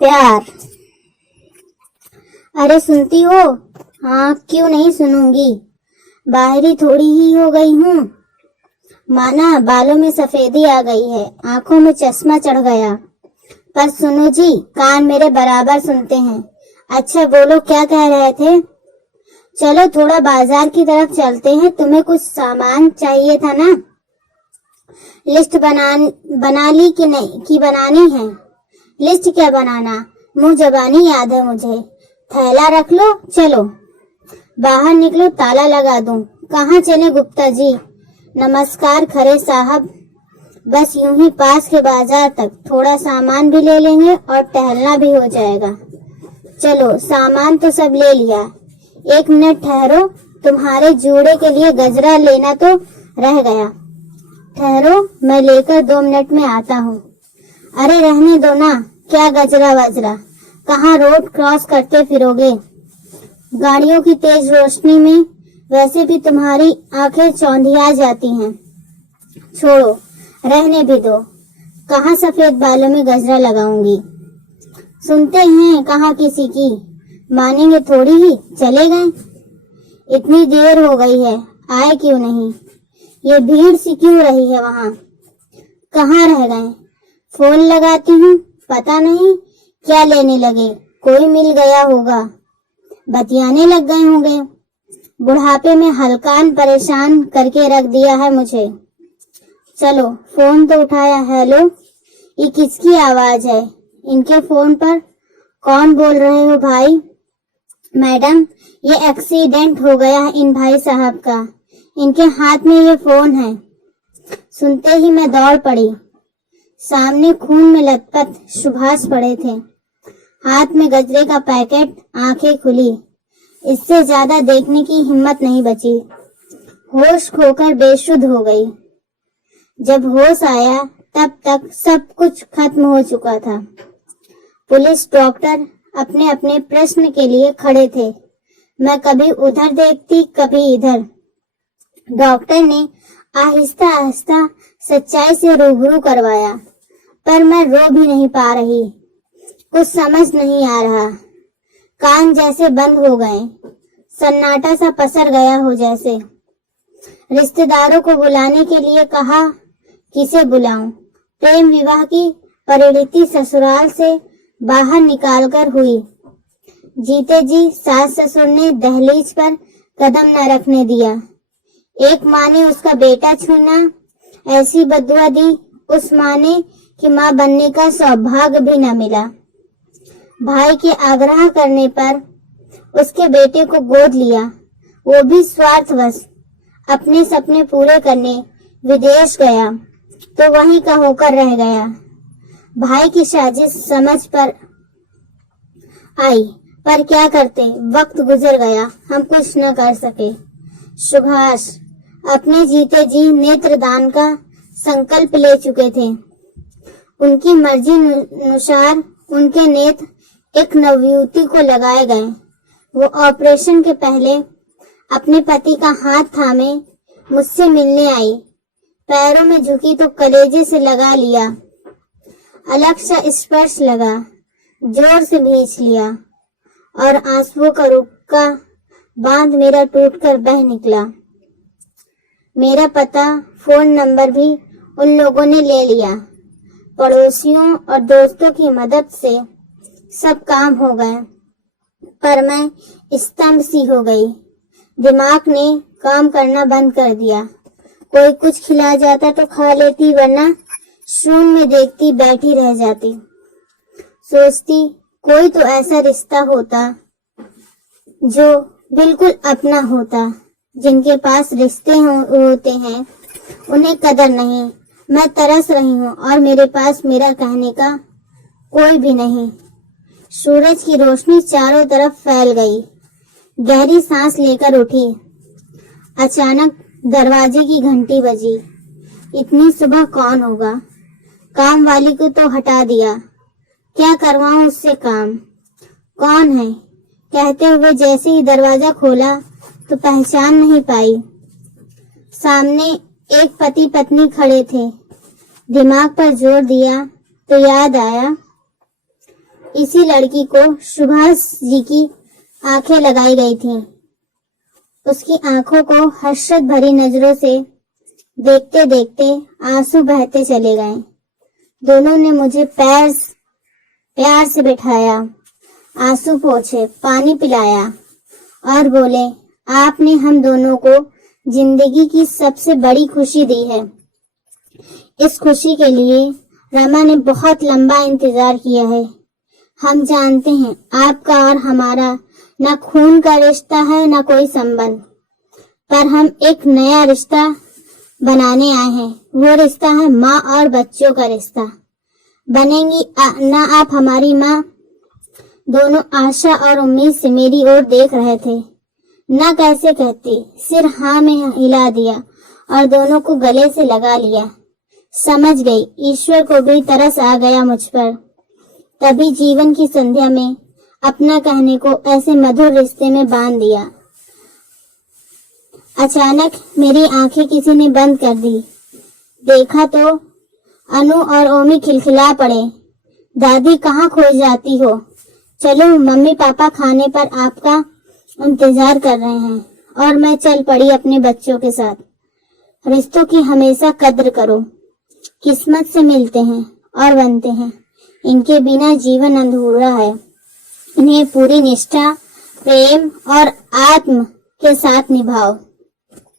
प्यार। अरे सुनती हो? हाँ, क्यों नहीं सुनूंगी। बाहरी थोड़ी ही हो गई हूँ। माना बालों में सफेदी आ गई है, आंखों में चश्मा चढ़ गया। पर सुनो जी, कान मेरे बराबर सुनते हैं। अच्छा बोलो, क्या कह रहे थे? चलो थोड़ा बाजार की तरफ चलते हैं, तुम्हें कुछ सामान चाहिए था ना। लिस्ट बना ली कि नहीं, कि बनानी है? लिस्ट क्या बनाना, मुंह जबानी याद है मुझे। थैला रख लो, चलो बाहर निकलो, ताला लगा दूं। कहाँ चले गुप्ता जी? नमस्कार खरे साहब, बस यूं ही पास के बाजार तक, थोड़ा सामान भी ले लेंगे और टहलना भी हो जाएगा। चलो, सामान तो सब ले लिया, 1 मिनट ठहरो, तुम्हारे जूड़े के लिए गजरा लेना तो रह गया। ठहरो, मैं लेकर 2 मिनट में आता हूँ। अरे रहने दो ना, क्या गजरा वजरा, कहाँ रोड क्रॉस करते फिरोगे गाड़ियों की तेज रोशनी में? वैसे भी तुम्हारी आंखें चौंधिया जाती हैं। छोड़ो, रहने भी दो। कहाँ सफेद बालों में गजरा लगाऊंगी। सुनते हैं कहाँ किसी की, मानेंगे थोड़ी ही, चले गए। इतनी देर हो गई है, आए क्यों नहीं? ये भीड़ सी क्यों रही है वहाँ? कहाँ रह गए? फोन लगाती हूँ, पता नहीं क्या लेने लगे, कोई मिल गया होगा, बतियाने लग गए होंगे। बुढ़ापे में हलकान परेशान करके रख दिया है मुझे। चलो फोन तो उठाया। हेलो, ये किसकी आवाज है? इनके फोन पर कौन बोल रहे हो भाई? मैडम, ये एक्सीडेंट हो गया है इन भाई साहब का, इनके हाथ में ये फोन है। सुनते ही मैं दौड़ पड़ी। सामने खून में लथपथ सुभाष पड़े थे, हाथ में गजरे का पैकेट, आंखें खुली। इससे ज्यादा देखने की हिम्मत नहीं बची। होश खोकर बेसुध हो गई। जब होश आया तब तक सब कुछ खत्म हो चुका था। पुलिस डॉक्टर अपने अपने प्रश्न के लिए खड़े थे। मैं कभी उधर देखती, कभी इधर। डॉक्टर ने आहिस्ता आहिस्ता सच्चाई से रूबरू करवाया, पर मैं रो भी नहीं पा रही। कुछ समझ नहीं आ रहा। कान जैसे बंद हो गए, सन्नाटा सा पसर गया हो जैसे। रिश्तेदारों को बुलाने के लिए कहा, किसे बुलाऊं? प्रेम विवाह की परिणति ससुराल से बाहर निकालकर हुई। जीते जी सास ससुर ने दहलीज पर कदम न रखने दिया। एक माँ ने उसका बेटा छूना ऐसी बद्दुआ दी, उस माँ ने कि माँ बनने का सौभाग्य भी न मिला। भाई के आग्रह करने पर उसके बेटे को गोद लिया, वो भी स्वार्थवश। अपने सपने पूरे करने विदेश गया तो वहीं का होकर रह गया। भाई की साजिश समझ पर आई, पर क्या करते, वक्त गुजर गया, हम कुछ न कर सके। सुभाष अपने जीते जी नेत्रदान का संकल्प ले चुके थे। उनकी मर्जी अनुसार उनके नेत्र एक नवयुवती को लगाए गए। वो ऑपरेशन के पहले अपने पति का हाथ थामे मुझसे मिलने आई। पैरों में झुकी तो कलेजे से लगा लिया। अलग सा स्पर्श लगा, जोर से भींच लिया और आंसुओं का रुक्का बांध मेरा टूटकर बह निकला। मेरा पता, फोन नंबर भी उन लोगों ने ले लिया। पड़ोसियों और दोस्तों की मदद से सब काम हो गए, पर मैं स्तंभ सी हो गई। दिमाग ने काम करना बंद कर दिया। कोई कुछ खिला जाता तो खा लेती, वरना शून्य में देखती बैठी रह जाती। सोचती कोई तो ऐसा रिश्ता होता जो बिल्कुल अपना होता। जिनके पास रिश्ते होते हैं उन्हें कदर नहीं। मैं तरस रही हूँ और मेरे पास मेरा कहने का कोई भी नहीं। सूरज की रोशनी चारों तरफ फैल गई। गहरी सांस लेकर उठी। अचानक दरवाजे की घंटी बजी। इतनी सुबह कौन होगा? काम वाली को तो हटा दिया, क्या करवाऊं उससे काम? कौन है? कहते हुए जैसे ही दरवाजा खोला तो पहचान नहीं पाई। सामने एक पति पत्नी खड़े थे। दिमाग पर जोर दिया तो याद आया, इसी लड़की को सुभाष जी की आंखें लगाई गई थीं। उसकी आंखों को हसरत भरी नजरों से देखते देखते आंसू बहते चले गए। दोनों ने मुझे प्यार से बिठाया, आंसू पोंछे, पानी पिलाया और बोले, आपने हम दोनों को जिंदगी की सबसे बड़ी खुशी दी है। इस खुशी के लिए रमा ने बहुत लंबा इंतजार किया है। हम जानते हैं आपका और हमारा न खून का रिश्ता है न कोई संबंध, पर हम एक नया रिश्ता बनाने आए हैं। वो रिश्ता है माँ और बच्चों का रिश्ता। बनेंगी ना आप हमारी माँ। दोनों आशा और उम्मीद से मेरी ओर देख रहे थे। ना कैसे कहती, सिर हाँ में हिला दिया और दोनों को गले से लगा लिया। समझ गई, ईश्वर को भी तरस आ गया मुझ पर। तभी जीवन की संध्या में अपना कहने को ऐसे मधुर रिश्ते में बांध दिया। अचानक मेरी आंखें किसी ने बंद कर दी। देखा तो अनु और ओमी खिलखिला पड़े। दादी कहाँ खो जाती हो? चलो, मम्मी पापा खाने पर आपका इंतजार कर रहे हैं। और मैं चल पड़ी अपने बच्चों के साथ। रिश्तों की हमेशा कद्र करो। किस्मत से मिलते हैं और बनते हैं। इनके बिना जीवन अधूरा है। इन्हें पूरी निष्ठा, प्रेम और आत्म के साथ निभाओ।